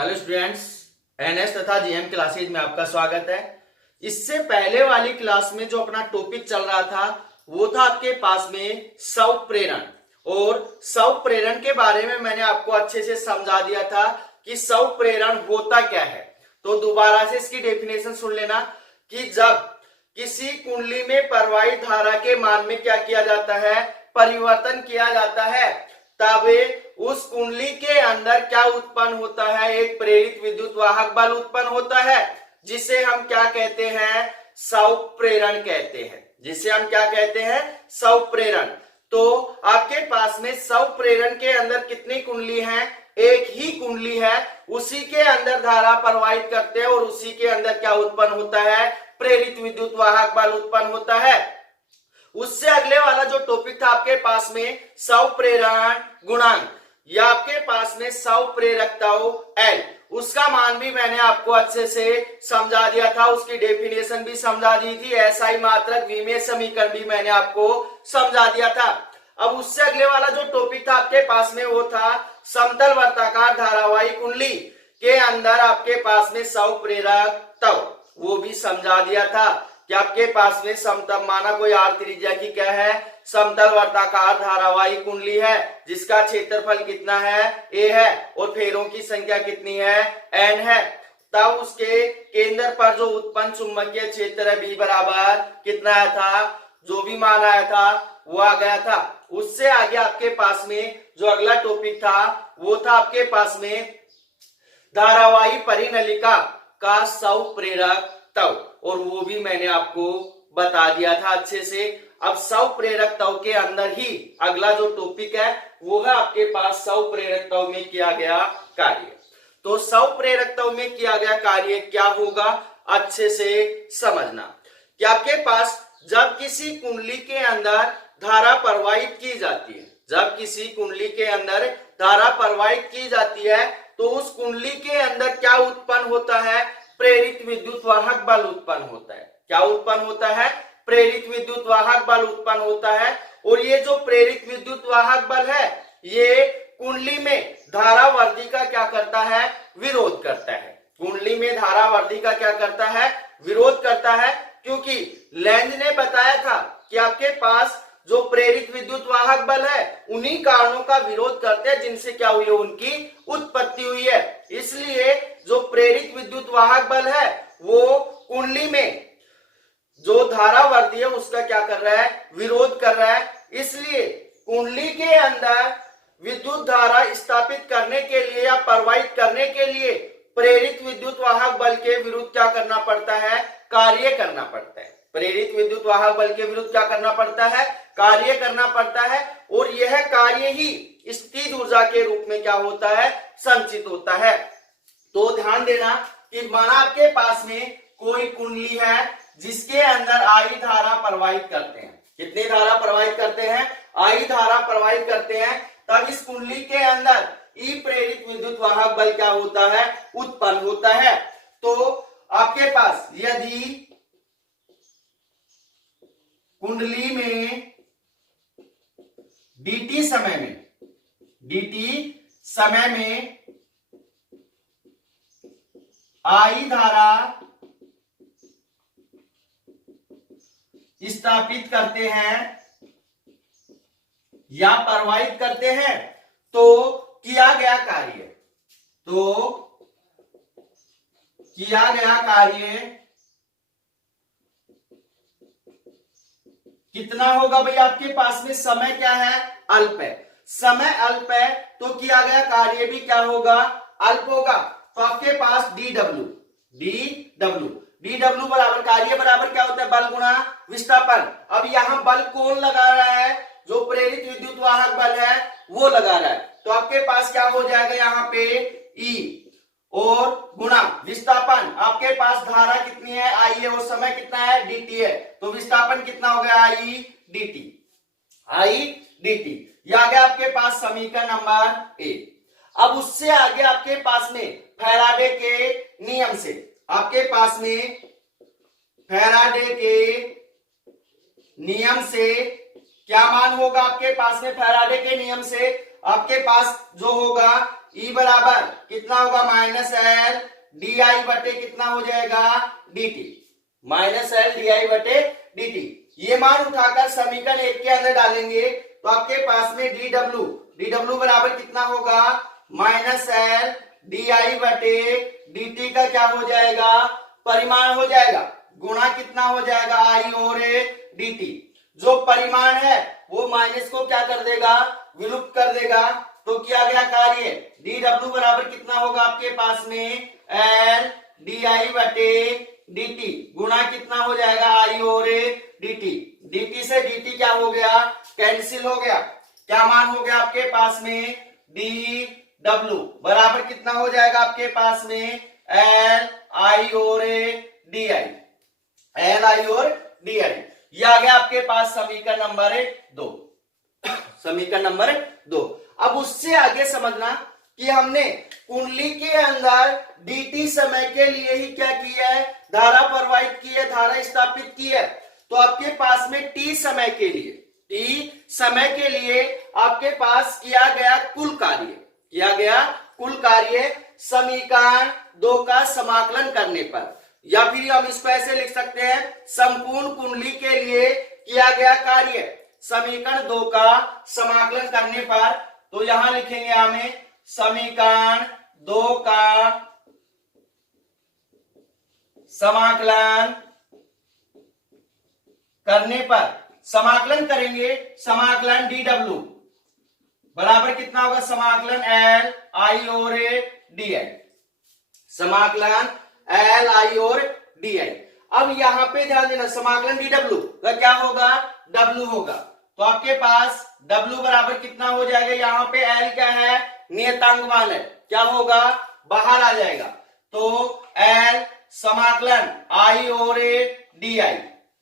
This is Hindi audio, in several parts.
हेलो स्टूडेंट्स, एनएस तथा जीएम क्लासेज में आपका स्वागत है। इससे पहले वाली क्लास में जो अपना टॉपिक चल रहा था वो था आपके पास में स्वप्रेरण। और स्वप्रेरण के बारे में मैंने आपको अच्छे से समझा दिया था कि स्वप्रेरण होता क्या है। तो दोबारा से इसकी डेफिनेशन सुन लेना कि जब किसी कुंडली में प्रवाहित धारा के मान में क्या किया जाता है, परिवर्तन किया जाता है, तब उस कुंडली के अंदर क्या उत्पन्न होता है, एक प्रेरित विद्युत वाहक बल उत्पन्न होता है, जिसे हम क्या कहते हैं, स्वप्रेरण कहते हैं। जिसे हम क्या कहते हैं, स्वप्रेरण। तो आपके पास में स्वप्रेरण के अंदर कितनी कुंडली हैं, एक ही कुंडली है, उसी के अंदर धारा प्रवाहित करते हैं और उसी के अंदर क्या उत्पन्न होता है, प्रेरित विद्युत वाहक बल उत्पन्न होता है। उससे अगले वाला जो टॉपिक था आपके पास में स्वप्रेरण गुणांक, या आपके पास में स्वप्रेरकता L, उसका मान भी मैंने आपको अच्छे से समझा दिया था, उसकी डेफिनेशन भी समझा दी थी, एसआई मात्रक विमेय समीकरण भी मैंने आपको समझा दिया था। अब उससे अगले वाला जो टॉपिक था आपके पास में वो था समतल वर्ताकार धारावाही कुंडली के अंदर आपके पास में स्वप्रेरकता, वो भी समझा दिया था कि आपके पास में समतल माना कोई आर त्रिज्या की क्या है, समतल वर्ताकार धारावाही कुंडली है, जिसका क्षेत्रफल कितना है, a है, और फेरों की संख्या कितनी है, n है। तब उसके केंद्र पर जो उत्पन्न चुंबकीय क्षेत्र है b बराबर कितना आया था, जो भी मान आया था वो आ गया था। उससे आगे आपके पास में जो अगला टॉपिक था वो था आपके पास में धारावाही परिनलिका का स्वप्रेरकता, और वो भी मैंने आपको बता दिया था अच्छे से। अब स्वप्रेरकता के अंदर ही अगला जो टॉपिक है वो है आपके पास स्वप्रेरकता में किया गया कार्य। तो स्वप्रेरकता में किया गया कार्य क्या होगा, अच्छे से समझना कि आपके पास जब किसी कुंडली के अंदर धारा प्रवाहित की जाती है, जब किसी कुंडली के अंदर धारा प्रवाहित की जाती है तो उस कुंडली के अंदर क्या उत्पन्न होता है, प्रेरित विद्युत वाहक बल उत्पन्न होता है। क्या उत्पन्न होता है, प्रेरित विद्युत वाहक बल उत्पन्न होता है। और ये जो प्रेरित विद्युत वाहक बल है ये कुंडली में धारा वृद्धि का क्या करता है, विरोध करता है। कुंडली में धारा वृद्धि का क्या करता है, विरोध करता है, क्योंकि लेंज ने बताया था कि आपके पास जो प्रेरित विद्युत वाहक बल है उन्हीं कारणों का विरोध करते हैं जिनसे क्या हुई है, उनकी उत्पत्ति हुई है। इसलिए जो प्रेरित विद्युत वाहक बल है वो कुंडली में जो धारा वृद्धि है उसका क्या कर रहा है, विरोध कर रहा है। इसलिए कुंडली के अंदर विद्युत धारा स्थापित करने के लिए या प्रवाहित करने के लिए प्रेरित विद्युत वाहक बल के विरुद्ध क्या करना पड़ता है, कार्य करना पड़ता है। प्रेरित विद्युत वाहक बल के विरुद्ध क्या करना पड़ता है, कार्य करना पड़ता है। और यह कार्य ही स्थिर ऊर्जा के रूप में क्या होता है, संचित होता है। तो ध्यान देना कि माना आपके पास में कोई कुंडली है जिसके अंदर आई धारा प्रवाहित करते हैं, कितनी धारा प्रवाहित करते हैं, आई धारा प्रवाहित करते हैं, तब इस कुंडली के अंदर ई प्रेरित विद्युत वाहक बल क्या होता है, उत्पन्न होता है। तो आपके पास यदि कुंडली में dt समय में आई धारा स्थापित करते हैं या प्रवाहित करते हैं तो किया गया कार्य कितना होगा भाई, आपके पास में समय क्या है, अल्प है। समय अल्प है तो किया गया कार्य भी क्या होगा, अल्प होगा। तो आपके पास dw बराबर कार्य बराबर क्या होता है, बल गुणा विस्थापन। अब यहां बल कौन लगा रहा है, जो प्रेरित विद्युत वाहक बल है वो लगा रहा है। तो आपके पास क्या हो जाएगा यहाँ पे E और गुणा विस्थापन, आपके पास धारा कितनी है, आई है, और समय कितना है, dt है, तो विस्थापन कितना हो गया, आई dt। यह आ गया आपके पास समीकरण नंबर 1। अब उससे आगे आपके पास में फैराडे के नियम से, आपके पास में फैराडे के नियम से क्या मान होगा, आपके पास में फैराडे के नियम से आपके पास जो होगा ई बराबर कितना होगा माइनस एल डी आई बटे कितना हो जाएगा D T, minus L D I बटे डी टी। ये मान उठाकर समीकरण 1 के अंदर डालेंगे तो आपके पास में डी डब्ल्यू बराबर कितना होगा माइनस एल डी आई बटे डी टी का क्या हो जाएगा परिमाण हो जाएगा, गुणा कितना हो जाएगा आई और डी टी। जो परिमाण है वो माइनस को क्या कर देगा विलुप्त कर देगा। तो किया गया कार्य डी डब्ल्यू बराबर कितना होगा आपके पास में एल डी आई बटे डी टी गुणा कितना हो जाएगा आई और डी टी। डी टी से डी टी क्या हो गया कैंसिल हो गया। क्या मान हो गया आपके पास में डी डब्ल्यू बराबर कितना हो जाएगा आपके पास में एल आई और डी आई, एल आई और डी आई। ये आ गया आपके पास समीकरण नंबर 2, समीकरण नंबर 2। अब उससे आगे समझना कि हमने कुंडली के अंदर dt समय के लिए ही क्या किया है धारा प्रवाहित की है, धारा स्थापित की है। तो आपके पास में t समय के लिए, t समय के लिए आपके पास किया गया कुल कार्य समीकरण 2 का समाकलन करने पर, या फिर हम इसको ऐसे लिख सकते हैं संपूर्ण कुंडली के लिए किया गया कार्य समीकरण 2 का समाकलन करने पर। तो यहां लिखेंगे हमें समीकरण 2 का समाकलन करने पर, समाकलन करेंगे समाकलन डी डब्ल्यू बराबर कितना होगा समाकलन एल आई और डी आई, समाकलन एल आई और डी आई। अब यहां पे ध्यान देना समाकलन डी डब्ल्यू का क्या होगा डब्ल्यू होगा। तो आपके पास डब्ल्यू बराबर कितना हो जाएगा, यहाँ पे एल क्या है नियतांक मान है, क्या होगा बाहर आ जाएगा। तो एल समाकलन आई और डी आई।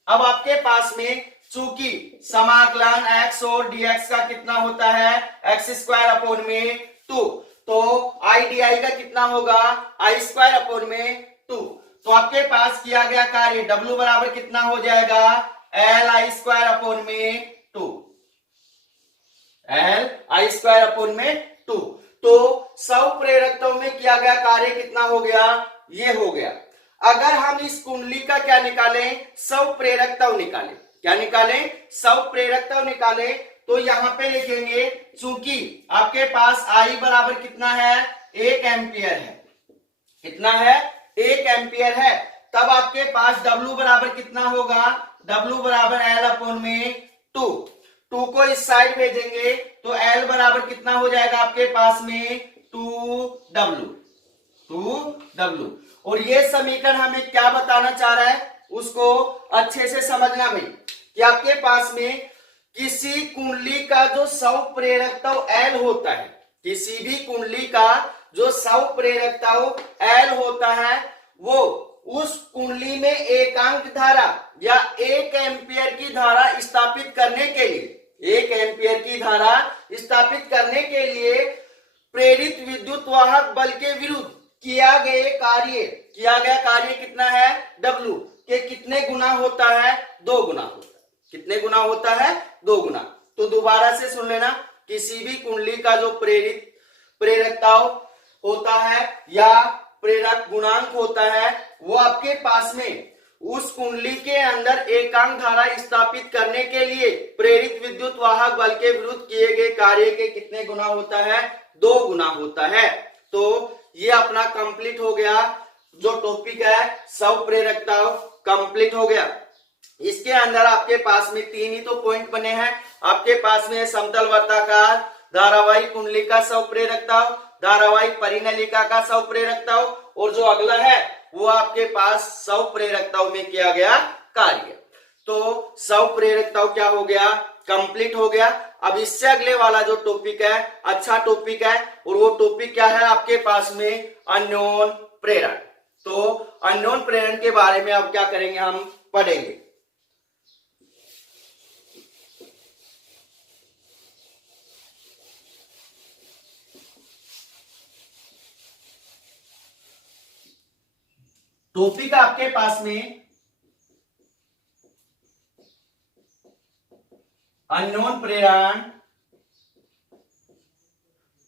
अब आपके पास में चूंकि समाकलन x और dx का कितना होता है एक्स स्क्वायर अपॉन में 2, तो आई डी आई का कितना होगा आई स्क्वायर अपॉन में 2। तो आपके पास किया गया कार्य w बराबर कितना हो जाएगा एल आई स्क्वायर अपॉन में 2, एल आई स्क्वायर अपॉन में 2। तो सब प्रेरकत्व में किया गया कार्य कितना हो गया ये हो गया। अगर हम इस कुंडली का क्या निकालें सब प्रेरकत्व निकालें, क्या निकालें सब प्रेरकत्व निकालें, तो यहां पे लिखेंगे चूंकि आपके पास आई बराबर कितना है 1 एम्पियर है, कितना है 1 एम्पियर है, तब आपके पास W बराबर कितना होगा W बराबर L अपॉन में 2 को इस साइड भेजेंगे तो L बराबर कितना हो जाएगा आपके पास में 2W। और ये समीकरण हमें क्या बताना चाह रहा है उसको अच्छे से समझना भाई कि आपके पास में किसी कुंडली का जो स्वप्रेरकत्व L होता है, किसी भी कुंडली का जो स्वप्रेरकत्व L होता है वो उस कुंडली में एकांक धारा या 1 एम्पियर की धारा स्थापित करने के लिए, 1 एम्पियर की धारा स्थापित करने के लिए प्रेरित विद्युत वाहक बल के विरुद्ध किया गया कार्य कितना है W के कितने गुना होता है 2 गुना होता है। कितने गुना होता है 2 गुना। तो दोबारा से सुन लेना, किसी भी कुंडली का जो प्रेरकत्व होता है या प्रेरक गुणांक होता है वो आपके पास में उस कुंडली के अंदर एकांक धारा स्थापित करने के लिए प्रेरित विद्युत वाहक बल के विरुद्ध किए गए कार्य के कितने गुना होता है 2 गुना होता है। तो ये अपना कंप्लीट हो गया, जो टॉपिक है स्वप्रेरकत्व कंप्लीट हो गया। इसके अंदर आपके पास में 3 ही तो पॉइंट बने हैं। आपके पास में समतल वर्ताकार धारावाहिक कुंडली का स्वप्रेरकत्व, धारावाहिक परिनलिका का स्वप्रेरकत्व, और जो अगला है वो आपके पास स्वप्रेरकत्व में किया गया कार्य। तो स्वप्रेरकत्व क्या हो गया कंप्लीट हो गया। अब इससे अगले वाला जो टॉपिक है अच्छा टॉपिक है, और वो टॉपिक क्या है आपके पास में अननोन प्रेरण। तो अननोन प्रेरण के बारे में अब क्या करेंगे हम पढ़ेंगे। टॉपिक आपके पास में अननोन प्रेरण।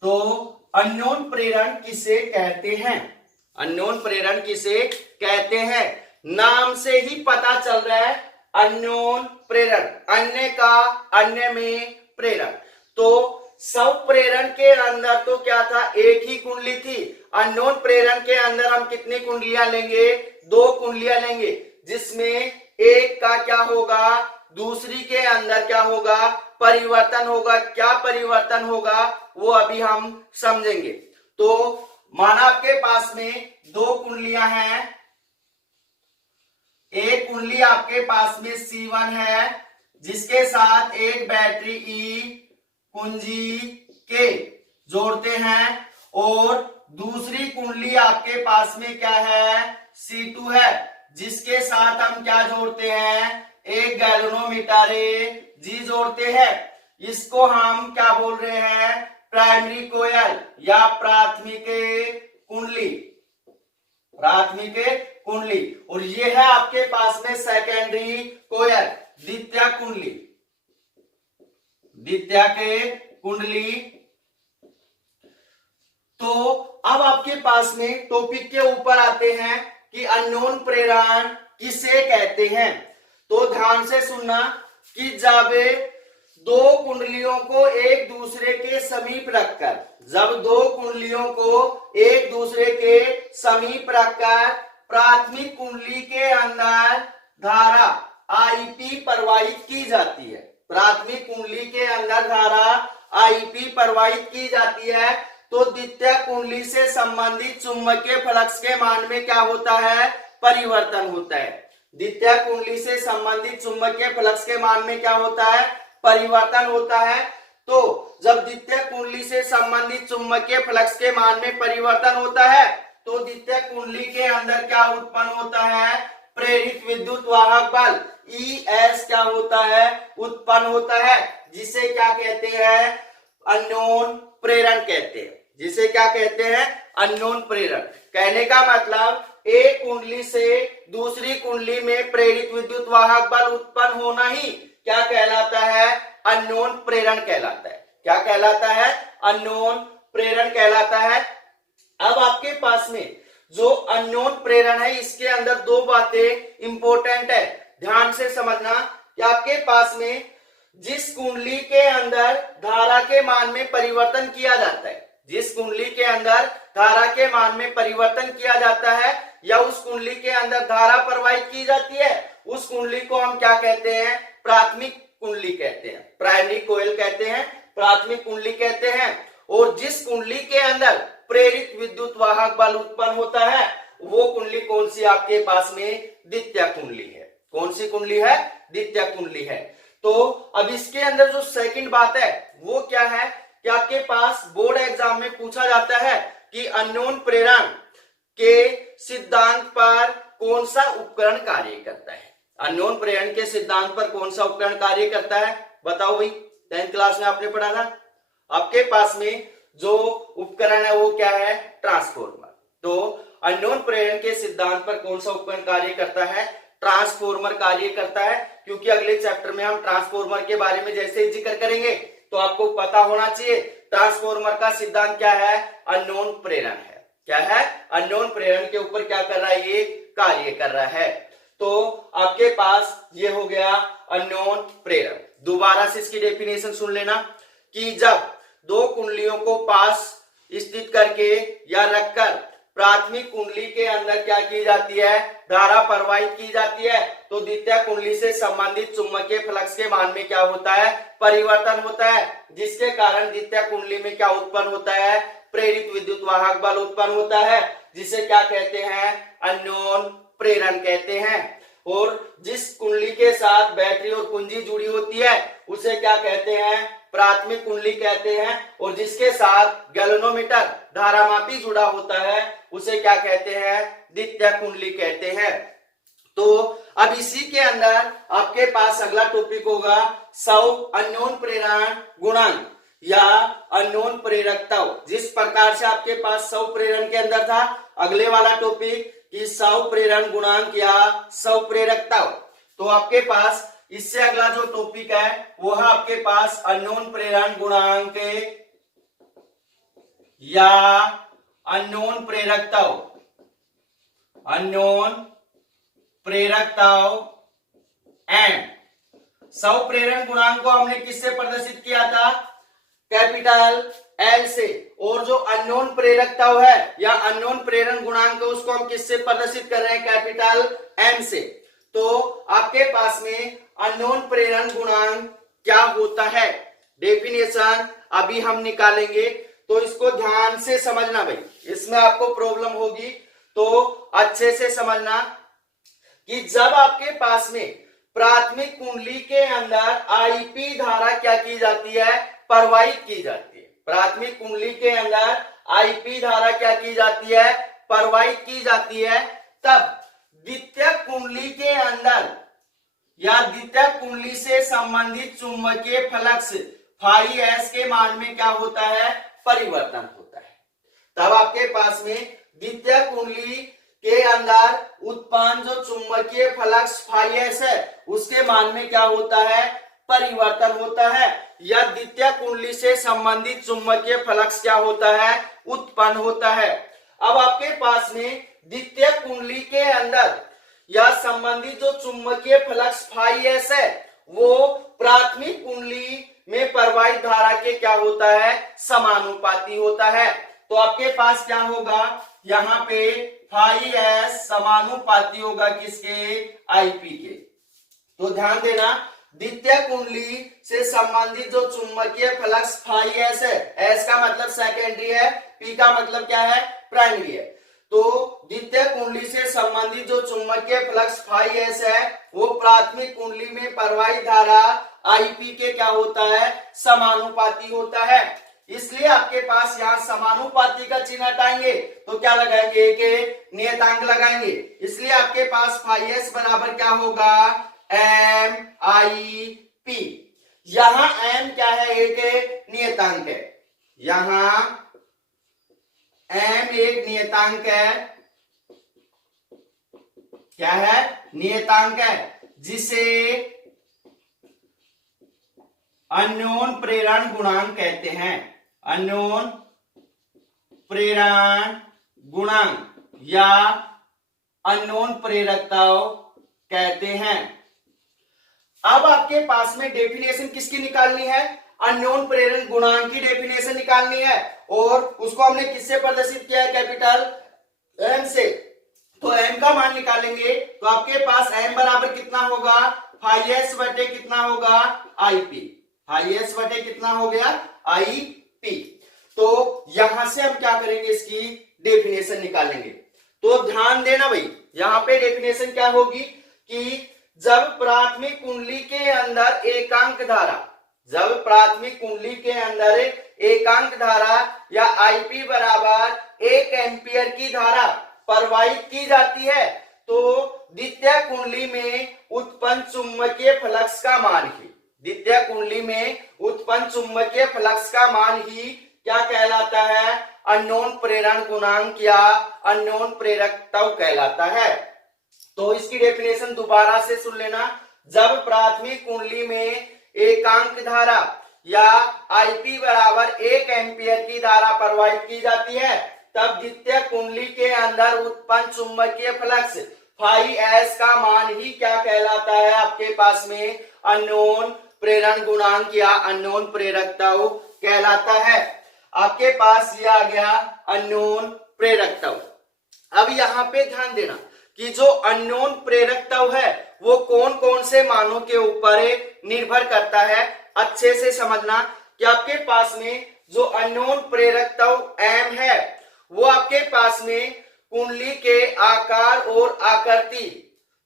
तो अननोन प्रेरण किसे कहते हैं? अननोन प्रेरण किसे कहते हैं? नाम से ही पता चल रहा है, अननोन प्रेरण, अन्य का अन्य में प्रेरण। तो स्वप्रेरण के अंदर तो क्या था, एक ही कुंडली थी। अननोन प्रेरण के अंदर हम कितनी कुंडलियां लेंगे? 2 कुंडलियां लेंगे, जिसमें एक का क्या होगा, दूसरी के अंदर क्या होगा, परिवर्तन होगा। क्या परिवर्तन होगा वो अभी हम समझेंगे। तो माना आपके पास में 2 कुंडलियां हैं, एक कुंडली आपके पास में C1 है, जिसके साथ एक बैटरी E कुंजी के जोड़ते हैं, और दूसरी कुंडली आपके पास में क्या है, C2 है, जिसके साथ हम क्या जोड़ते हैं, एक गैल्वेनोमीटर G जोड़ते हैं। इसको हम क्या बोल रहे हैं, प्राइमरी कोयल या प्राथमिक कुंडली, प्राथमिक कुंडली। और ये है आपके पास में सेकेंडरी कोयल, द्वितीयक कुंडली, द्वितीयक कुंडली। तो अब आपके पास में टॉपिक के ऊपर आते हैं कि अननोन प्रेरण किसे कहते हैं। तो ध्यान से सुनना कि जब 2 कुंडलियों को एक दूसरे के समीप रखकर, जब 2 कुंडलियों को एक दूसरे के समीप रखकर प्राथमिक कुंडली के अंदर धारा आईपी प्रवाहित की जाती है, प्राथमिक कुंडली के अंदर धारा आईपी प्रवाहित की जाती है, तो द्वितीय कुंडली से संबंधित चुंबकीय फ्लक्स के मान में क्या होता है, परिवर्तन होता है। द्वितीय कुंडली से संबंधित चुंबकीय फ्लक्स के मान में क्या होता है, परिवर्तन होता है। तो जब द्वितीय कुंडली से संबंधित चुंबकीय फ्लक्स के मान में परिवर्तन होता है, तो द्वितीय कुंडली के अंदर क्या उत्पन्न होता है, प्रेरित विद्युत वाहक बल ES क्या होता है, उत्पन्न होता है, जिसे क्या कहते हैं, अननोन प्रेरण कहते हैं। जिसे क्या कहते हैं, अननोन प्रेरण। कहने का मतलब एक कुंडली से दूसरी कुंडली में प्रेरित विद्युत वाहक बल उत्पन्न होना ही क्या कहलाता है, अननोन प्रेरण कहलाता है। क्या कहलाता है, अननोन प्रेरण कहलाता है। अब आपके पास में जो अननोन प्रेरण है, इसके अंदर 2 बातें इंपॉर्टेंट है, ध्यान से समझना कि आपके पास में जिस कुंडली के अंदर धारा के मान में परिवर्तन किया जाता है, जिस कुंडली के अंदर धारा के मान में परिवर्तन किया जाता है या उस कुंडली के अंदर धारा प्रवाहित की जाती है, उस कुंडली को हम क्या कहते हैं, प्राथमिक कुंडली कहते हैं, प्राइमरी कोयल कहते हैं, प्राथमिक कुंडली कहते हैं। और जिस कुंडली के अंदर प्रेरित विद्युत वाहक बल उत्पन्न होता है, वो कुंडली कौन सी आपके पास में, द्वितीय कुंडली है। कौन सी कुंडली है, द्वितीय कुंडली है। तो अब इसके अंदर जो सेकंड बात है वो क्या है कि आपके पास बोर्ड एग्जाम में पूछा जाता है कि अननोन प्रेरण के सिद्धांत पर कौन सा उपकरण कार्य करता है। अननोन प्रेरण के सिद्धांत पर कौन सा उपकरण कार्य करता है, बताओ भाई। 10th क्लास में आपने पढ़ा था। आपके पास में जो उपकरण है वो क्या है, ट्रांसफॉर्मर। तो अननोन प्रेरण के सिद्धांत पर कौन सा उपकरण कार्य करता है, ट्रांसफॉर्मर कार्य करता है। क्योंकि अगले चैप्टर में हम ट्रांसफॉर्मर के बारे में जैसे ही जिक्र करेंगे तो आपको पता होना चाहिए ट्रांसफॉर्मर का सिद्धांत क्या है, अननोन प्रेरण है। क्या है, अननोन प्रेरण के ऊपर क्या कर रहा है, ये कार्य कर रहा है। तो आपके पास ये हो गया अननोन प्रेरण। दोबारा से इसकी डेफिनेशन सुन लेना कि जब 2 कुंडलियों को पास स्थित करके या रखकर प्राथमिक कुंडली के अंदर क्या की जाती है, धारा प्रवाहित की जाती है, तो द्वितीय कुंडली से संबंधित चुंबकीय फ्लक्स के मान में क्या होता है, परिवर्तन होता है, जिसके कारण द्वितीय कुंडली में क्या उत्पन्न होता है, प्रेरित विद्युत वाहक बल उत्पन्न होता है, जिसे क्या कहते हैं, अननोन प्रेरण कहते हैं। और जिस कुंडली के साथ बैटरी और कुंजी जुड़ी होती है उसे क्या कहते हैं, प्राथमिक कुंडली कहते हैं। और जिसके साथ गैल्वेनोमीटर धारामापी जुड़ा होता है उसे क्या कहते हैं, द्वितीय कुंडली कहते हैं। तो अब इसी के अंदर आपके पास अगला टॉपिक होगा अननोन प्रेरण गुणांक या अननोन प्रेरकता। जिस प्रकार से आपके पास प्रेरण के अंदर था, अगले वाला टॉपिक कि प्रेरण गुणांक या प्रेरकता। तो आपके पास इससे अगला जो टॉपिक है वो है आपके पास अननोन प्रेरण गुणांक या अननोन प्रेरकत्व, अननोन प्रेरकत्व एम। स्वप्रेरण गुणांक को हमने किससे प्रदर्शित किया था? कैपिटल एल से। और जो अननोन प्रेरकत्व है या अननोन प्रेरण गुणांक उसको हम किससे प्रदर्शित कर रहे हैं? कैपिटल एम से। तो आपके पास में अननोन प्रेरण गुणांक क्या होता है, डेफिनेशन अभी हम निकालेंगे, तो इसको ध्यान से समझना भाई, इसमें आपको प्रॉब्लम होगी तो अच्छे से समझना कि जब आपके पास में प्राथमिक कुंडली के अंदर आईपी धारा क्या की जाती है? प्रवाहित की जाती है। प्राथमिक कुंडली के अंदर आईपी धारा क्या की जाती है? प्रवाहित की जाती है। तब द्वितीयक कुंडली के अंदर या द्वितीयक कुंडली से संबंधित चुंबकीय फ्लक्स फाई एस के मान में क्या होता है? परिवर्तन होता है। तब आपके पास में द्वितीयक कुंडली के अंदर उत्पन्न जो चुंबकीय फ्लक्स फाई एस है उसके मान में क्या होता है? परिवर्तन होता है। या द्वितीय कुंडली से संबंधित चुंबकीय फ्लक्स क्या होता है? उत्पन्न होता है। अब आपके पास में द्वितीय कुंडली के अंदर या संबंधित जो चुंबकीय फ्लक्स फाई एस है वो प्राथमिक कुंडली में प्रवाहित धारा के क्या होता है? समानुपाती होता है। तो आपके पास क्या होगा? यहाँ पे फाई एस समानुपाती होगा किसके? आईपी के। तो ध्यान देना, द्वितीय कुंडली से संबंधित जो चुंबकीय फ्लक्स फाई एस है, एस का मतलब सेकेंडरी है, पी का मतलब क्या है? प्राइमरी है। तो द्वितीय कुंडली से संबंधित जो चुंबकीय फ्लक्स फाई एस है वो प्राथमिक कुंडली में प्रवाहित धारा आईपी के क्या होता है? समानुपाती होता है। इसलिए आपके पास यहाँ समानुपाती का चिन्ह हटाएंगे तो क्या लगाएंगे? एक नियतांक लगाएंगे। इसलिए आपके पास फाई एस बराबर क्या होगा? M I P. यहां एम क्या है? एक नियतांक है। यहां एम एक नियतांक है। क्या है? नियतांक है, जिसे अननोन प्रेरण गुणांक कहते हैं। अननोन प्रेरण गुणांक या अननोन प्रेरकत्व कहते हैं। अब आपके पास में डेफिनेशन किसकी निकालनी है? अननोन प्रेरण गुणांक की डेफिनेशन निकालनी है और उसको हमने किससे प्रदर्शित किया है? कैपिटल एम से। तो एम का मान निकालेंगे तो आपके पास एम बराबर कितना होगा? फाई एस बटे कितना होगा? आईपी। फाई एस बटे कितना हो गया? आईपी। तो यहां से हम क्या करेंगे? इसकी डेफिनेशन निकालेंगे। तो ध्यान देना भाई, यहां पे डेफिनेशन क्या होगी कि जब प्राथमिक कुंडली के अंदर एकांक धारा, जब प्राथमिक कुंडली के अंदर एकांक धारा या आईपी बराबर 1 एम्पियर की धारा प्रवाहित की जाती है तो द्वितीय कुंडली में उत्पन्न चुंबकीय फ्लक्स का मान ही, द्वितीय कुंडली में उत्पन्न चुंबकीय फ्लक्स का मान ही क्या कहलाता है? अननोन प्रेरण गुणांक या अननोन प्रेरकत्व कहलाता है। तो इसकी डेफिनेशन दोबारा से सुन लेना। जब प्राथमिक कुंडली में एकांक धारा या आईपी बराबर 1 एम्पियर की धारा प्रवाहित की जाती है तब द्वितीय कुंडली के अंदर उत्पन्न चुंबकीय फ्लक्स फाई एस का मान ही क्या कहलाता है? आपके पास में अननोन प्रेरण गुणांक या अननोन प्रेरकत्व कहलाता है। आपके पास ये आ गया अननोन प्रेरकत्व। अब यहाँ पे ध्यान देना कि जो अननोन प्रेरकत्व है वो कौन कौन से मानों के ऊपर निर्भर करता है। अच्छे से समझना कि आपके पास में जो अननोन प्रेरकत्व एम है वो आपके पास में कुंडली के आकार और आकृति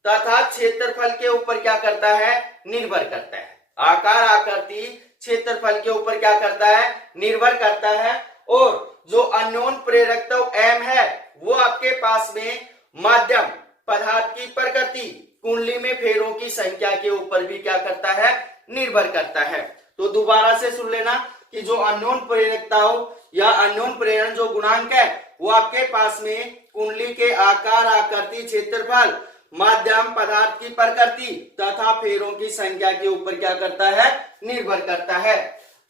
तथा क्षेत्रफल के ऊपर क्या करता है? निर्भर करता है। आकार, आकृति, क्षेत्रफल के ऊपर क्या करता है? निर्भर करता है। और जो अननोन प्रेरकत्व एम है वो आपके पास में माध्यम, पदार्थ की प्रकृति, कुंडली में फेरों की संख्या के ऊपर भी क्या करता है? निर्भर करता है। तो दोबारा से सुन लेना कि जो अननोन प्रेरकत्व या अननोन प्रेरण जो गुणांक है वो आपके पास में कुंडली के आकार, आकृति, क्षेत्रफल, माध्यम, पदार्थ की प्रकृति तथा फेरों की संख्या के ऊपर क्या करता है? निर्भर करता है।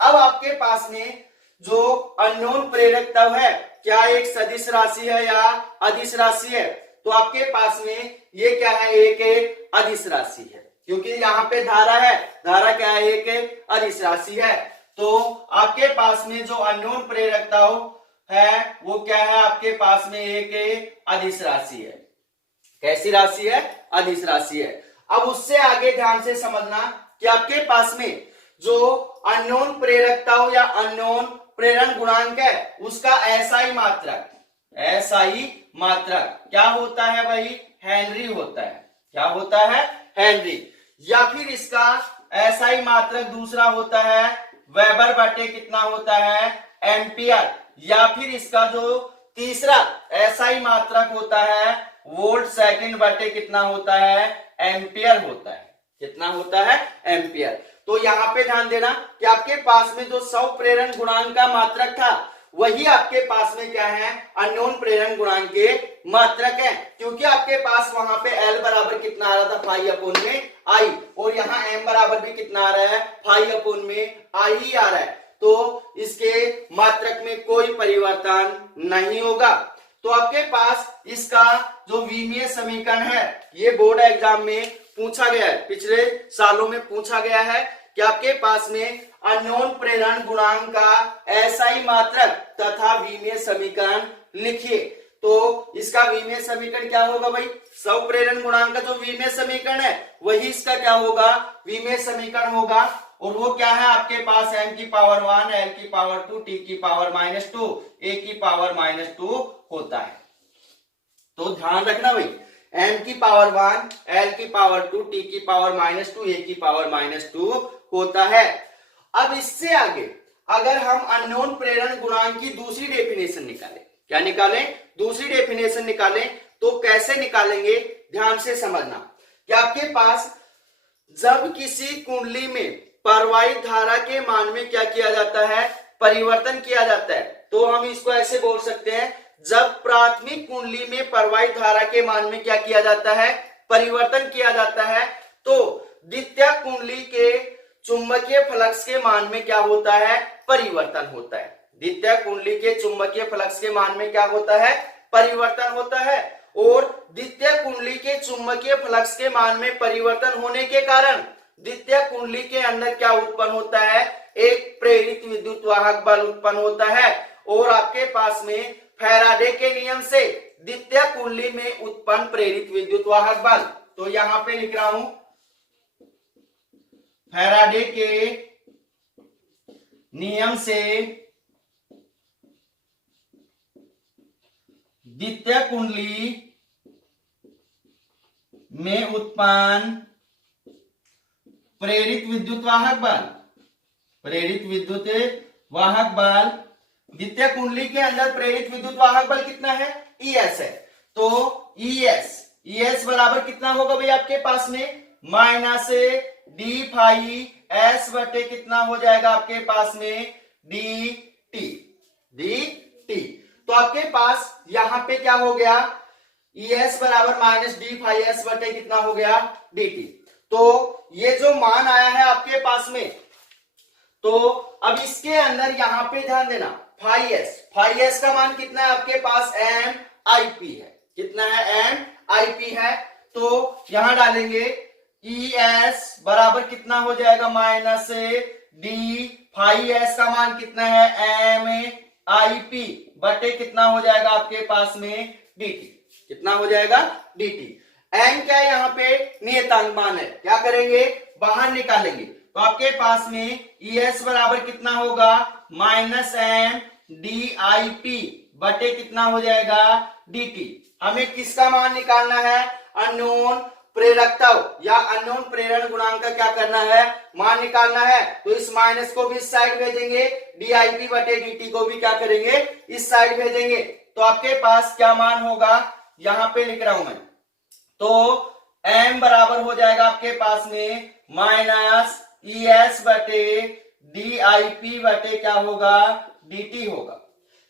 अब आपके पास में जो अननोन प्रेरकत्व है क्या एक सदिश राशि है या अदिश राशि है? तो आपके पास में ये क्या है, एक अदिश राशि है, क्योंकि यहाँ पे धारा है, धारा क्या है, एक अदिश राशि है। तो आपके पास में जो अननोन प्रेरकत्व है वो क्या है, आपके पास में एक अदिश राशि है। कैसी राशि है? अदिश राशि है। अब उससे आगे ध्यान से समझना कि आपके पास में जो अननोन प्रेरकत्व या अननोन प्रेरण गुणांक है उसका एसआई मात्रक, एसआई मात्रक क्या होता है भाई? हेनरी होता है। क्या होता है? हेनरी। या फिर इसका एसआई मात्रक दूसरा होता है वेबर बटे कितना होता है, एम्पियर। या फिर इसका जो तीसरा एसआई मात्रक होता है वोल्ट सेकंड बटे कितना होता है, एम्पियर होता है। कितना होता है? एम्पियर। तो यहाँ पे ध्यान देना कि आपके पास में जो स्वप्रेरण गुणांक का मात्रक था वही आपके पास में क्या है, अननोन प्रेरण गुणांक के मात्रक है, क्योंकि आपके पास वहां पे L बराबर कितना आ रहा था, फाई अपॉन में आई, और यहाँ M बराबर भी कितना आ रहा है, फाई अपॉन में आई ही आ रहा है। तो इसके मात्रक में कोई परिवर्तन नहीं होगा। तो आपके पास इसका जो विमीय समीकरण है ये बोर्ड एग्जाम में पूछा गया है, पिछले सालों में पूछा गया है कि आपके पास में अननोन प्रेरण गुणांक का एसआई मात्रक तथा विमीय समीकरण लिखिए। तो इसका विमीय समीकरण क्या होगा भाई? स्वप्रेरण गुणांक का जो विमीय समीकरण है वही इसका क्या होगा, विमीय समीकरण होगा। और वो क्या है आपके पास, m की पावर 1, l की पावर 2, t की पावर -2, a की पावर -2 होता है। तो ध्यान रखना भाई, m की पावर 1, l की पावर 2, t की पावर -2, a की पावर -2 होता है। अब इससे आगे अगर हम अननोन प्रेरण गुणांक की दूसरी डेफिनेशन निकालें, क्या निकालें? दूसरी डेफिनेशन निकालें। तो कैसे निकालेंगे ध्यान से समझना कि आपके पास जब किसी कुंडली में प्रवाहित धारा के मान में क्या किया जाता है, परिवर्तन किया जाता है, तो हम इसको ऐसे बोल सकते हैं, जब प्राथमिक कुंडली में प्रवाहित धारा के मान में क्या किया जाता है, परिवर्तन किया जाता है, तो द्वितीय कुंडली के चुंबकीय फ्लक्स के मान में क्या होता है, परिवर्तन होता है। द्वितीय कुंडली के चुंबकीय फ्लक्स के मान में क्या होता है, परिवर्तन होता है। और द्वितीय कुंडली के चुंबकीय फ्लक्स के मान में परिवर्तन होने के कारण द्वितीय कुंडली के अंदर क्या उत्पन्न होता है, एक प्रेरित विद्युत वाहक बल उत्पन्न होता है। और आपके पास में फैराडे के नियम से द्वितीय कुंडली में उत्पन्न प्रेरित विद्युत वाहक बल, तो यहां पे लिख रहा हूं फैराडे के नियम से द्वितीय कुंडली में उत्पन्न प्रेरित विद्युत वाहक बल, प्रेरित विद्युत वाहक बल, द्वितीय कुंडली के अंदर प्रेरित विद्युत वाहक बल कितना है, ES है। तो ES बराबर कितना होगा भाई आपके पास में, माइनस डी फाई एस बटे कितना हो जाएगा आपके पास में, dt। तो आपके पास यहां पे क्या हो गया, ES बराबर माइनस डी फाई एस बटे कितना हो गया, dt। तो ये जो मान आया है आपके पास में, तो अब इसके अंदर यहां पे ध्यान देना, फाई एस का मान कितना है आपके पास, MIP है। कितना है, MIP है। तो यहां डालेंगे ES बराबर कितना हो जाएगा, माइनस डी फाई एस का मान कितना है, MIP बटे कितना हो जाएगा आपके पास में, dt। कितना हो जाएगा, dt। m क्या है यहाँ पे, नियतांक मान है, क्या करेंगे, बाहर निकालेंगे। तो आपके पास में ES बराबर कितना होगा, माइनस M DIP बटे कितना हो जाएगा, dt। हमें किसका मान निकालना है, अननोन प्रेरकत्व या अननोन प्रेरण गुणांक का क्या करना है, मान निकालना है। तो इस माइनस को भी इस साइड भेजेंगे, DIP बटे dt को भी क्या करेंगे, इस साइड भेजेंगे। तो आपके पास क्या मान होगा, यहां पे लिख रहा हूं मैं, तो m बराबर हो जाएगा आपके पास में माइनस ES बटे DIP बटे क्या होगा, dt होगा।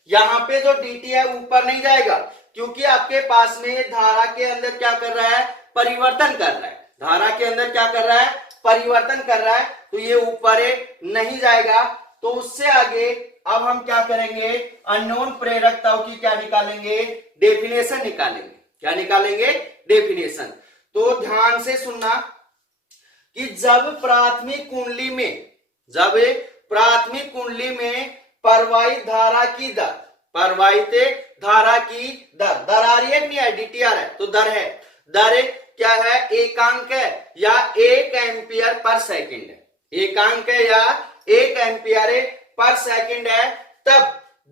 यहां पे जो dt है ऊपर नहीं जाएगा, क्योंकि आपके पास में धारा के अंदर क्या कर रहा है, परिवर्तन कर रहा है। धारा के अंदर क्या कर रहा है, परिवर्तन कर रहा है, तो ये ऊपर नहीं जाएगा। तो उससे आगे अब हम क्या करेंगे, अननोन प्रेरकताओं की क्या निकालेंगे, डेफिनेशन निकालेंगे। क्या निकालेंगे, डेफिनेशन। तो ध्यान से सुनना कि जब प्राथमिक कुंडली में प्रवाहित धारा की दर, प्रवाहित धारा की दर आ रही है, नहीं है, डीटीआर है, तो दर है, दर क्या है, एकांक है या 1 एम्पियर पर सेकंड है, एकांक है या 1 एम्पियर पर सेकंड है, तब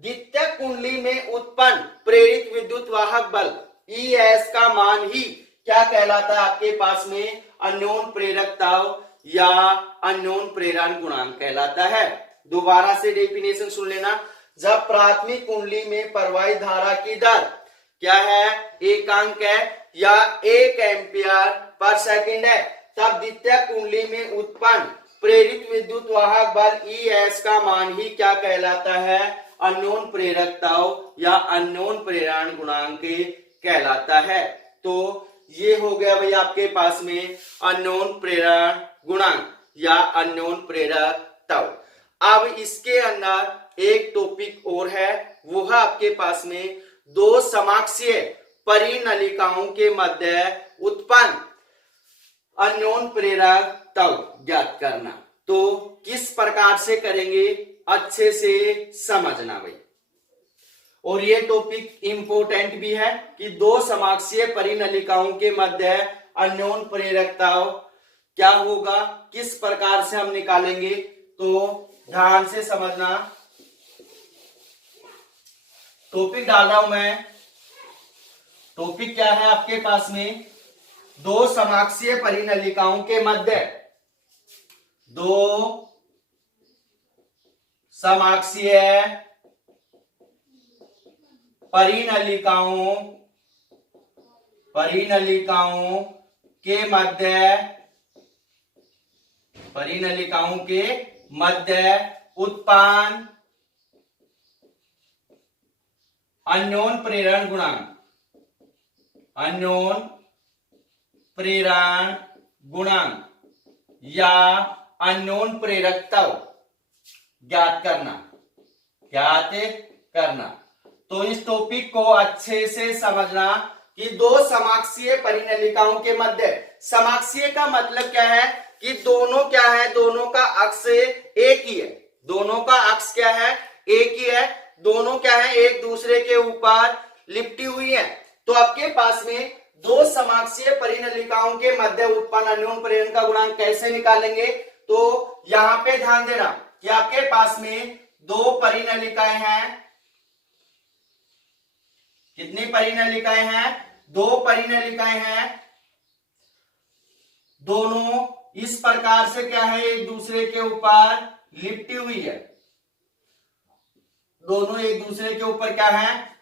द्वितीयक कुंडली में उत्पन्न प्रेरित विद्युत वाहक बल ES का मान ही क्या कहलाता है आपके पास में, अननोन प्रेरकताओं या अननोन प्रेरण गुणांक कहलाता है। दोबारा से डेफिनेशन सुन लेना, जब प्राथमिक कुंडली में प्रवाहित धारा की दर क्या है, एकांक है या 1 एम्पियर पर सेकंड है, तब द्वितीय कुंडली में उत्पन्न प्रेरित विद्युत वाहक बल ES का मान ही क्या कहलाता है, अननोन प्रेरकताओं या अननोन प्रेरण गुणांक कहलाता है। तो ये हो गया भाई आपके पास में अननोन प्रेरण गुणांक या अननोन प्रेरकताओं। अब इसके अंदर एक टॉपिक और है, वो है आपके पास में दो समाक्षीय परिनलिकाओं के मध्य उत्पन्न अननोन प्रेरकताओं ज्ञात करना। तो किस प्रकार से करेंगे, अच्छे से समझना भाई। और ये टॉपिक इंपोर्टेंट भी है कि दो समाक्षीय परिनलिकाओं के मध्य अननोन प्रेरकताओं क्या होगा, किस प्रकार से हम निकालेंगे, तो ध्यान से समझना। टॉपिक डाल रहा हूं मैं, टॉपिक क्या है आपके पास में, दो समाक्षीय परिनलिकाओं के मध्य, दो समाक्षीय परिनलिकाओं के मध्य उत्पन्न अननोन प्रेरण गुणांक या अननोन प्रेरकताओं ज्ञात करना। तो इस टॉपिक को अच्छे से समझना कि दो समाक्षीय परिनलिकाओं के मध्य, समाक्षीय का मतलब क्या है कि दोनों क्या है, दोनों का अक्ष एक ही है, दोनों का अक्ष क्या है, एक ही है, दोनों क्या है, एक दूसरे के ऊपर लिपटी हुई है। तो आपके पास में दो समाक्षीय परिनलिकाओं के मध्य उत्पन्न अननोन प्रेरण का गुणांक कैसे निकालेंगे, तो यहां पे ध्यान देना कि आपके पास में दो परिनलिकाएं हैं, कितनी परिनलिकाएं हैं, दो परिनलिकाएं हैं, दोनों इस प्रकार से क्या है, एक दूसरे के ऊपर लिपटी हुई है, दोनों एक दूसरे के ऊपर क्या है,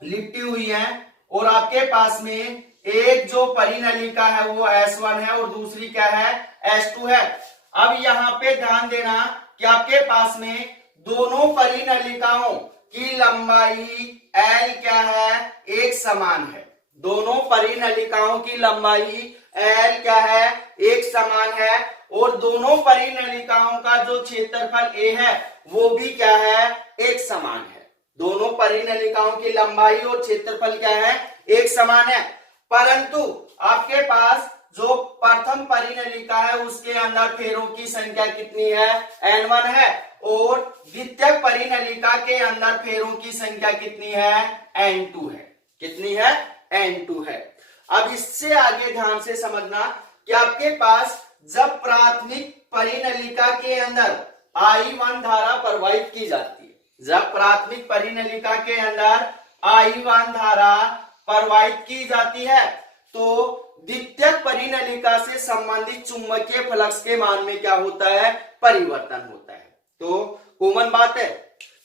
लिपटी हुई है। और आपके पास में एक जो परिनलिका है वो S1 है और दूसरी क्या है, S2 है। अब यहां पे ध्यान देना कि आपके पास में दोनों परिनलिकाओं की लंबाई L क्या है, एक समान है, दोनों परिनलिकाओं की लंबाई L क्या है, एक समान है, और दोनों परिनलिकाओं का जो क्षेत्रफल A है वो भी क्या है, एक समान है। दोनों परिनलिकाओं की लंबाई और क्षेत्रफल क्या है, एक समान है। परंतु आपके पास जो प्रथम परिनलिका है उसके अंदर फेरों की संख्या कितनी है, N1 है, और द्वितीय परिनलिका के अंदर फेरों की संख्या कितनी है, N2 है। कितनी है, N2 है। अब इससे आगे ध्यान से समझना कि आपके पास जब प्राथमिक परिनलिका के अंदर I1 धारा प्रवाहित की जाती है, जब प्राथमिक परिनलिका के अंदर I1 धारा प्रवाहित की जाती है, तो द्वितीयक परिनलिका से संबंधित चुंबकीय फ्लक्स के मान में क्या होता है, परिवर्तन होता है। तो कॉमन बात है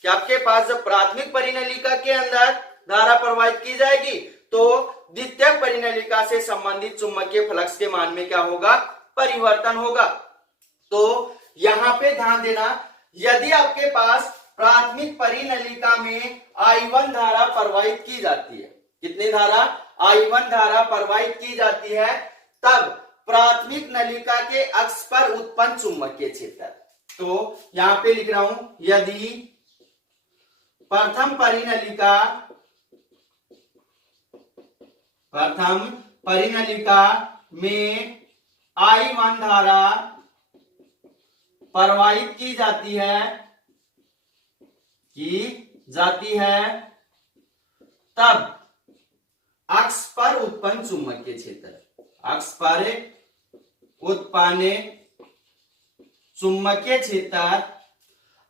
कि आपके पास जब प्राथमिक परिनलिका के अंदर धारा प्रवाहित की जाएगी तो द्वितीयक परिनलिका से संबंधित चुंबकीय फ्लक्स के मान में क्या होगा, परिवर्तन होगा। तो यहां पे ध्यान देना, यदि आपके पास प्राथमिक परिनलिका में I1 धारा प्रवाहित की जाती है, कितनी धारा, I1 धारा प्रवाहित की जाती है, तब प्राथमिक नलिका के अक्ष पर उत्पन्न चुंबकीय क्षेत्र, तो यहां पे लिख रहा हूं, यदि प्रथम परिनलिका में I1 धारा प्रवाहित की जाती है तब अक्ष पर उत्पन्न चुंबकीय क्षेत्र, अक्ष पर उत्पन्न चुंबकीय क्षेत्र।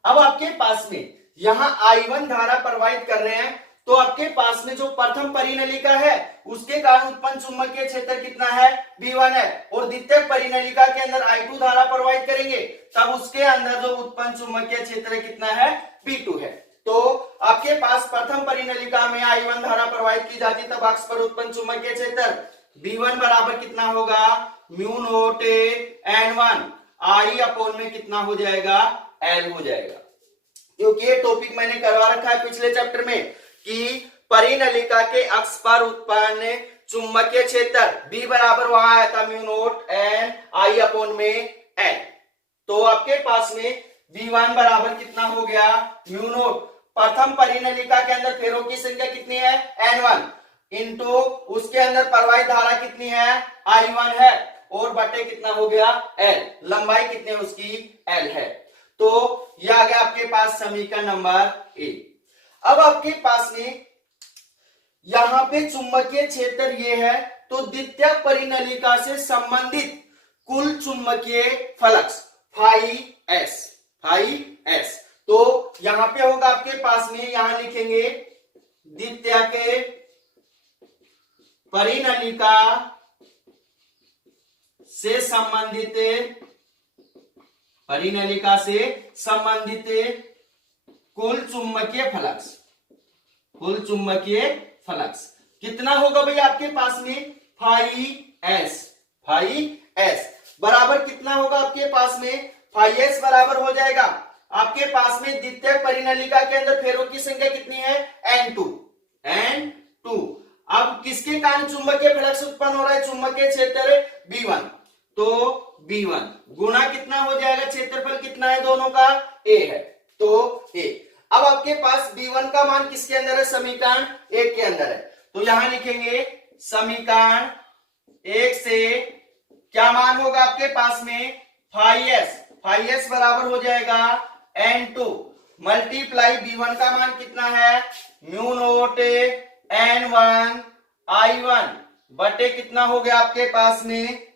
अब आपके पास में यहां I1 धारा प्रवाहित कर रहे हैं, तो आपके पास में जो प्रथम परिनलिका है उसके कारण उत्पन्न चुंबकीय क्षेत्र कितना है, V1 है। और द्वितीय परिनलिका के अंदर I2 धारा प्रवाहित करेंगे तब उसके अंदर जो उत्पन्न चुंबकीय क्षेत्र कितना है, V2 है। तो आपके पास प्रथम परिनलिका में I1 धारा प्रवाहित की जाती तब अक्ष पर उत्पन्न चुंबकीय क्षेत्र V1 बराबर कितना होगा, mu naught N1 I upon में कितना हो जाएगा, L हो जाएगा। क्योंकि ये टॉपिक मैंने करवा रखा है पिछले चैप्टर में कि परिनलिका के अक्ष पर उत्पन्न चुंबकीय क्षेत्र B बराबर वहां आया था mu naught N I upon में L। तो आपके पास में V1 बराबर कितना हो गया, म्यू नॉट प्रथम परिनलिका के अंदर फेरों की संख्या कितनी है, N1 इंटू उसके अंदर प्रवाहित धारा कितनी है, I1 है, और बटे कितना हो गया, L, लंबाई कितनी है उसकी, L है। तो यह आ गया आपके पास समीकरण नंबर ए। अब आपके पास में यहां पे चुंबकीय क्षेत्र ये है, तो द्वितीय परिनलिका से संबंधित कुल चुंबकीय फ्लक्स फाई एस। तो यहां पे होगा आपके पास में, यहां लिखेंगे द्वितीय के परिनलिका से संबंधित कुल चुंबकीय फ्लक्स कितना होगा भाई आपके पास में, फाई एस बराबर कितना होगा आपके पास में, फाई एस बराबर हो जाएगा आपके पास में द्वितीय परिनलिका के अंदर फेरों की संख्या कितनी है, N2। अब किसके कारण चुंबकीय फ्लक्स उत्पन्न हो रहा है, चुंबकीय क्षेत्र B1, तो B1 गुना कितना हो जाएगा, क्षेत्रफल कितना है दोनों का, A है, तो A। अब आपके पास B1 का मान किसके अंदर है, समीकरण 1 के अंदर है। तो यहां लिखेंगे समीकरण 1 से क्या मान होगा आपके पास में, फाई एस बराबर हो जाएगा N2 मल्टीप्लाई B1 का मान कितना है, म्यू नॉट N1 I1 बटे कितना हो गया आपके पास में,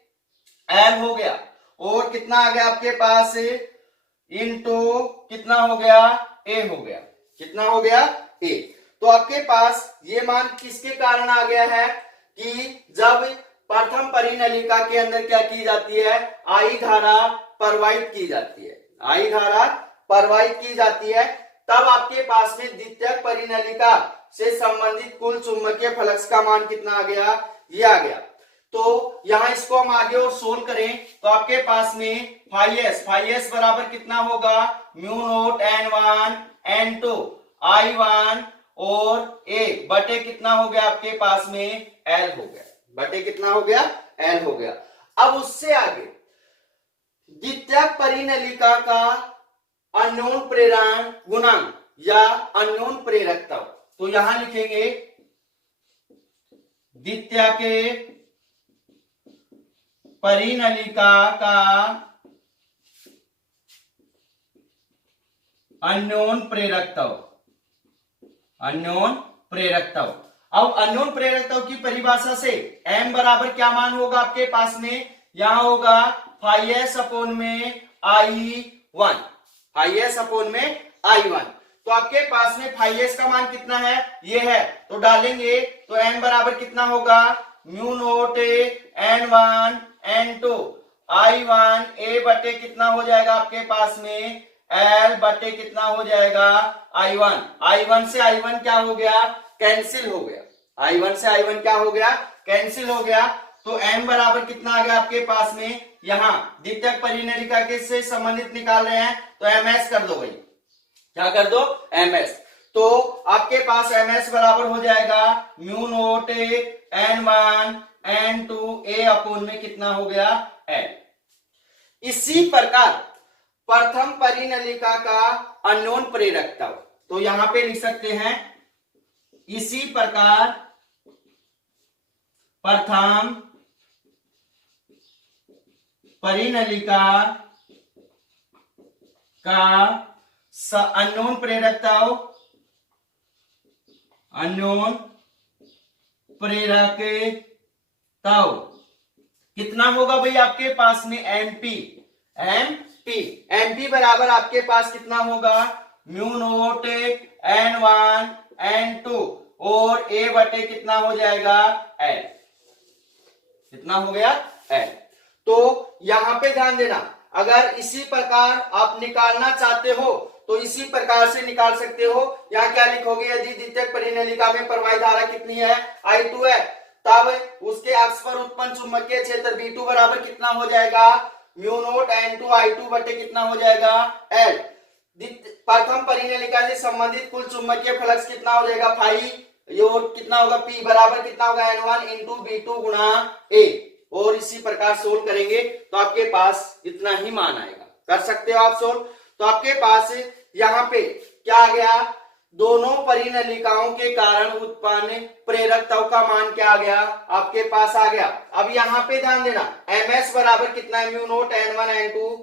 L हो गया, और कितना आ गया आपके पास, इंटू कितना हो गया, A हो गया, कितना हो गया, A। तो आपके पास ये मान किसके कारण आ गया है कि जब प्रथम परिनलिका के अंदर क्या की जाती है, I धारा प्रवाहित की जाती है, तब आपके पास में द्वितीय परिनलिका से संबंधित कुल चुंबकीय फ्लक्स का मान कितना आ गया, ये आ गया। तो यहां इसको हम आगे और सोल्व करें तो आपके पास में फाई एस बराबर कितना होगा, mu naught N1 N2 I1 और A बटे कितना हो गया आपके पास में, L हो गया, बटे कितना हो गया, L हो गया। अब उससे आगे द्वितीय परिनलिका का अननोन प्रेरण गुणांक या अननोन प्रेरकत्व, तो यहां लिखेंगे द्वितीय के परिनलिका का अननोन प्रेरकत्व। अब अननोन प्रेरकत्व की परिभाषा से m बराबर क्या मान होगा आपके पास में, यहां होगा फाई एस अपॉन में I1, तो आपके पास में फाई एस का मान कितना है, ये है, तो डालेंगे तो m बराबर कितना होगा, mu naught N1 N2 I1 A बटे कितना हो जाएगा आपके पास में, L बटे कितना हो जाएगा, I1 से I1 क्या हो गया, कैंसिल हो गया, I1 से I1 क्या हो गया, कैंसिल हो गया। तो m बराबर कितना आ गया आपके पास में, यहां द्वितीयक परिनलिका के से संबंधित निकाल रहे हैं तो ms कर दो भाई, क्या कर दो, ms। तो आपके पास ms बराबर हो जाएगा mu naught N1 N2 A upon में कितना हो गया, L। इसी प्रकार प्रथम परिनलिका का अननोन प्रेरकत्व, तो यहां पे लिख सकते हैं इसी प्रकार प्रथम परिनलिका का अननोन प्रेरकताओं कितना होगा भाई आपके पास में एमपी बराबर आपके पास कितना होगा म्यू नोट N1 N2 और A बटे कितना हो जाएगा L, कितना हो गया L। तो यहां पे ध्यान देना, अगर इसी प्रकार आप निकालना चाहते हो तो इसी प्रकार से निकाल सकते हो। यहाँ क्या लिखोगे, यदि द्वितीयक परिनलिका में प्रवाही धारा कितनी है I2 है, तब उसके अक्ष पर उत्पन्न चुंबकीय क्षेत्र V2 बराबर कितना हो जाएगा म्यू नोट N2 I2 बटे कितना हो जाएगा L। प्रथम परिनलिका से संबंधित कुल चुंबकीय फ्लक्स कितना हो जाएगा फाई, और कितना होगा P बराबर कितना होगा N1 इंटू B2 गुणा A, और इसी प्रकार सोल्व करेंगे तो आपके पास इतना ही मान आएगा। कर सकते हो आप सोल्व। तो आपके पास यहाँ पे क्या आ गया, दोनों परिनलिकाओं के कारण उत्पन्न प्रेरकताओं का मान क्या आ गया आपके पास आ गया। अब यहाँ पे ध्यान देना, ms बराबर कितना है mu naught N1 N2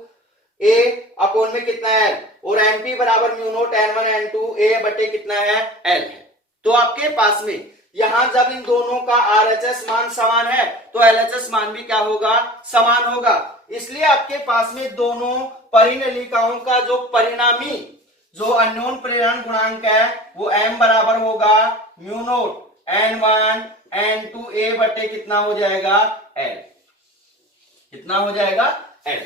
A upon में कितना है L, और MP बराबर mu naught N1 N2 A बटे कितना है L है। तो आपके पास में यहां जब इन दोनों का RHS मान समान है तो LHS मान भी क्या होगा, समान होगा। इसलिए आपके पास में दोनों परिनलिकाओं का जो परिणामी जो अननोन प्रेरण गुणांक है वो m बराबर होगा mu naught N1 N2 A बटे कितना हो जाएगा L, कितना हो जाएगा L।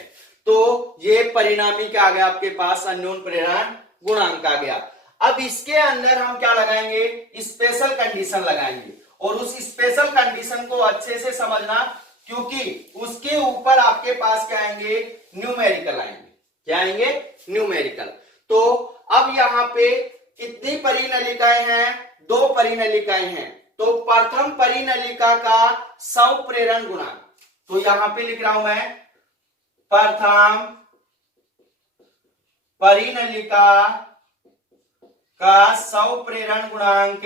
तो ये परिणामी क्या आ गया आपके पास, अननोन प्रेरण गुणांक आ गया। अब इसके अंदर हम क्या लगाएंगे, स्पेशल कंडीशन लगाएंगे, और उस स्पेशल कंडीशन को अच्छे से समझना, क्योंकि उसके ऊपर आपके पास क्या आएंगे, न्यूमेरिकल आएंगे। क्या आएंगे, न्यूमेरिकल। तो अब यहाँ पे कितनी परिनलिकाएं हैं, 2 परिनलिकाएं हैं। तो प्रथम परिनलिका का स्वप्रेरण गुणांक, तो यहां पे लिख रहा हूं मैं प्रथम परिनलिका का स्वप्रेरण गुणांक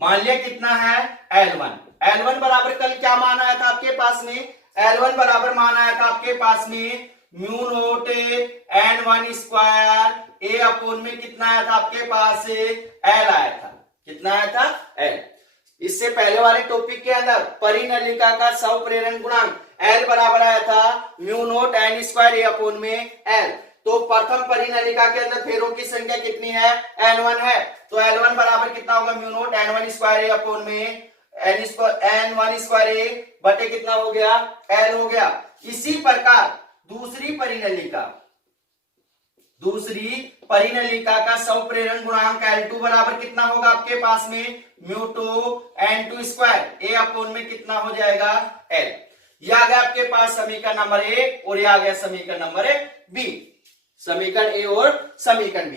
मान लिया कितना है L1 बराबर कल क्या मान आया था आपके पास में, L1 बराबर मान आया था आपके पास में mu naught N1 square A upon में कितना आया था आपके पास L आया था, कितना आया था L। इससे पहले वाले टॉपिक के अंदर परिनलिका का स्वप्रेरण गुणांक L बराबर आया था mu naught N square A upon में L। तो प्रथम परिनलिका के अंदर फेरों की संख्या कितनी है, N1 है, तो L1 बराबर कितना होगा mu naught N1 square A upon में N1 स्क्वायर A बटे कितना हो गया L हो गया। इसी प्रकार दूसरी परिनलिका का स्वप्रेरण गुणांक L2 बराबर कितना होगा आपके पास में mu two N2 square A upon में कितना हो जाएगा L। यह आ गया आपके पास समीकरण नंबर A, और यह आ गया समीकरण नंबर B, समीकरण A और समीकरण B।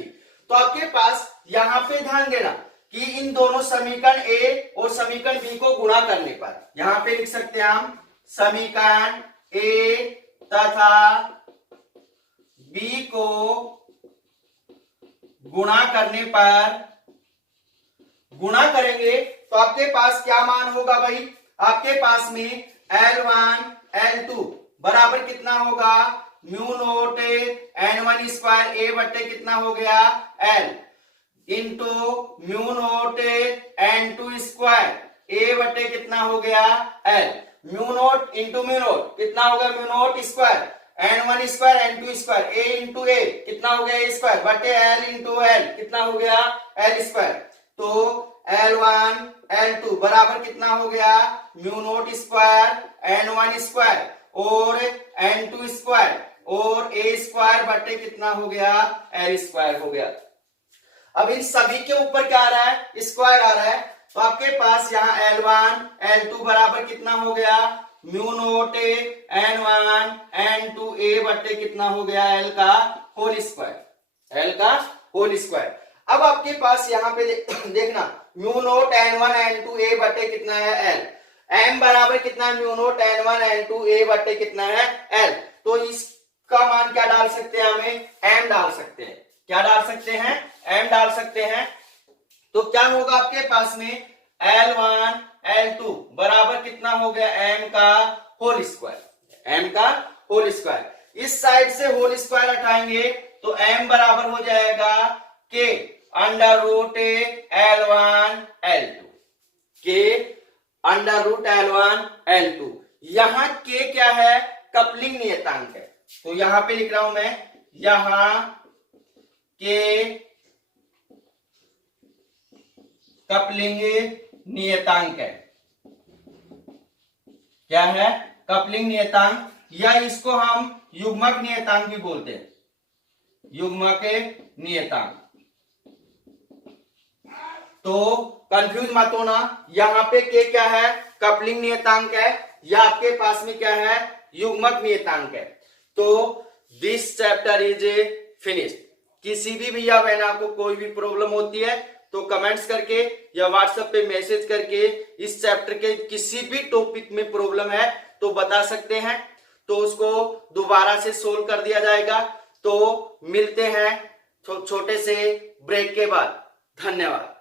तो आपके पास यहां पे ध्यान देना कि इन दोनों समीकरण A और समीकरण B को गुणा करने पर यहां पे लिख सकते हैं हम समीकरण A तथा B को गुणा करने पर, गुणा करेंगे तो आपके पास क्या मान होगा भाई, आपके पास में L1 L2 बराबर कितना होगा mu naught N1 square A बटे कितना हो गया L into mu naught N2 square A बटे कितना हो गया L। Mu naught into mu naught कितना हो गया mu naught square N1 square N2 square A into A कितना हो गया A स्क्वायर बटे L इंटू L कितना हो गया L स्क्वायर। तो L1 L2 बराबर कितना हो गया mu naught square N1 square और N2 स्क्वायर और A स्क्वायर बटे कितना हो गया L स्क्वायर हो गया। अब इन सभी के ऊपर क्या आ रहा है, स्क्वायर आ रहा है, तो आपके पास यहाँ L1 L2 बराबर कितना हो गया mu naught N1 N2 A बटे कितना हो गया L का होल स्क्वायर, L का होल स्क्वायर। अब आपके पास यहाँ पे देखना mu naught N1 N2 A बटे कितना है L, M बराबर कितना है mu naught N1 N2 A बटे कितना है L। तो इस का मान क्या डाल सकते हैं, हमें m डाल सकते हैं। क्या डाल सकते हैं, m डाल सकते हैं। तो क्या होगा आपके पास में L1 L2 बराबर कितना हो गया, m का होल स्क्वायर, m का होल स्क्वायर। इस साइड से होल स्क्वायर हटाएंगे तो m बराबर हो जाएगा k under root L1 L2, k under root L1 L2। यहां k क्या है, कपलिंग नियतांक है। तो यहां पे लिख रहा हूं मैं, यहां k कपलिंग नियतांक है। क्या है, कपलिंग नियतांक, या इसको हम युग्मक नियतांक भी बोलते हैं, युग्मक नियतांक। तो कंफ्यूज मत होना, यहां पे k क्या है, कपलिंग नियतांक है, या आपके पास में क्या है, युग्मक नियतांक है। तो दिस चैप्टर इज फिनिश्ड। किसी भी भैया बहना को कोई भी प्रॉब्लम होती है तो कमेंट्स करके या व्हाट्सएप पे मैसेज करके इस चैप्टर के किसी भी टॉपिक में प्रॉब्लम है तो बता सकते हैं, तो उसको दोबारा से सोल्व कर दिया जाएगा। तो मिलते हैं छोटे से ब्रेक के बाद। धन्यवाद।